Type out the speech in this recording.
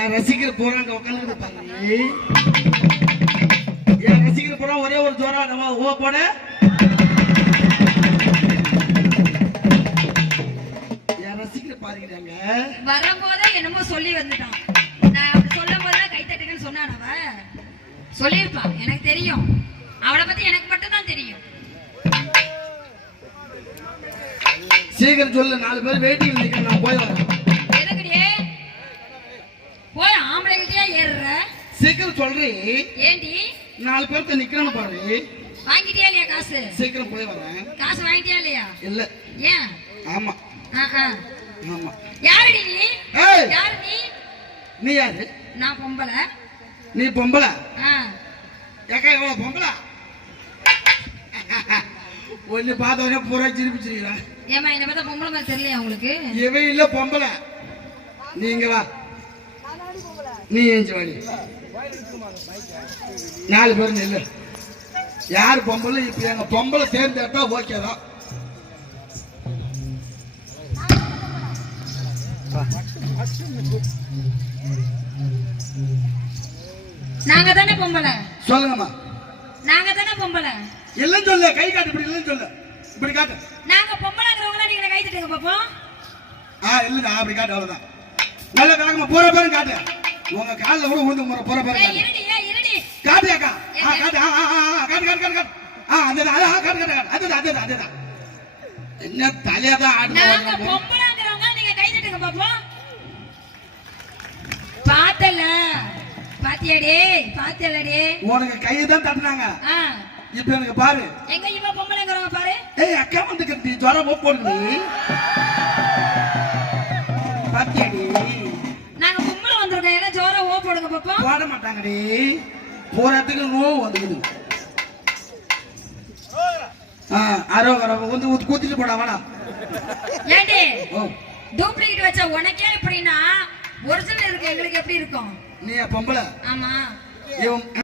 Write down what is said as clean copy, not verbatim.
என் ரசிகர் போறாங்க உட்காந்து பாருங்க. என் ரசிகர் போறா ஒரே ஒரு ஜோரா ஓ போட. என் ரசிகர் பாருங்க வரும்போதே என்னமோ சொல்லி வந்துட்டான். நான் அப்படி சொல்லும் போது கை தட்டுங்கன்னு சொன்னானவ சொல்லியிருப்பான். எனக்கு தெரியும், அவளை பத்தி எனக்கு மட்டும் தான் தெரியும். சீக்கிரம் சொல்லு, 4 பேர் வெயிட்டிங் நிக்கிறேன், நான் போய் வரேன். எதுக்குடியே போய் ஆம்பளை கிட்டே ஏறுற? சீக்கிரம் சொல்றேன். ஏண்டி 4 பேர்த்த நிக்கிறேன்னு பாரு. வாங்கிட்டியா இல்லையா காசு? சீக்கிரம் போய் வரேன். காசு வாங்கிட்டியா இல்லையா? இல்ல. ஏன்? ஆமா ஆமா. யாருடி நீ? ஏய், யாரு நீ? நீ யாரு? நான் பொம்பளை. நீ பொம்பளை? ஏக்கா எவ்வளவு பொம்பளை? ஒன்னு பார்த்தவனே பூரா சிரிப்பிச்சிருக்கா. ஏமா என்ன பார்த்தா பொம்பளை மாதிரி தெரியலையா உங்களுக்கு? இவன் இல்ல பொம்பளை. நீங்க வா, நீ ஏஞ்சி வாடி. 4 பேர் இல்ல. யார் பொம்பளை? இப்ப எங்க பொம்பளை தேர்ந்தெடுத்தா ஓகேதான். நாங்க தானே பொம்பளை. சொல்லுங்கம்மா. நாங்க தானே பொம்பளை. இல்லன்னு சொல்ல, கை காட்டு. இப்படி இல்லன்னு சொல்ல, இப்படி காட்டு. நாங்க பொம்பளைங்கிறவங்கள நீங்க கை தட்டுங்க பாப்போம். இல்லடா, அப்படி காட்டு, அவ்வளவுதான். நல்ல வேகமா போற பேரும் காட்டு. உங்க கால்ல கூட விழுந்து போற பேரும் காட்டு. இருடி காட்டியாக்கா? காட்டு. காட்டு காட்டு காட்டு காட்டு. அதுதான். என்ன தலையதான் ஆடுறாங்க. நாங்க பொம்பளைங்கிறவங்க நீங்க கை தட்டுங்க பாப்போம். பாத்தல பாத்தியாடே உனக்கு கையை தான் தட்டினாங்க. இப்ப எனக்கு பாரு. எங்க இவ பொம்பளைங்கிறவங்க பாரு. ஏய் அக்கா வந்து கட்டி ஜோரம் போடுங்க. பாத்தியாடி? நாங்க பொம்பளை வந்திருக்கோம், எல்லாம் ஜோரம் ஓ போடுங்க பாப்போம். போட மாட்டாங்கடி. போறதுக்கு நோவு வந்துக்குது. அரோகர வந்து கூத்திட்டு போடா வாடா. ஏண்டி டூப்ளிகேட் வச்சா உனக்கே இப்படின்னா ஒரிஜினல் இருக்கு, எங்களுக்கு எப்படி இருக்கும்? நீ பொம்பளை. ஆமா. இவன்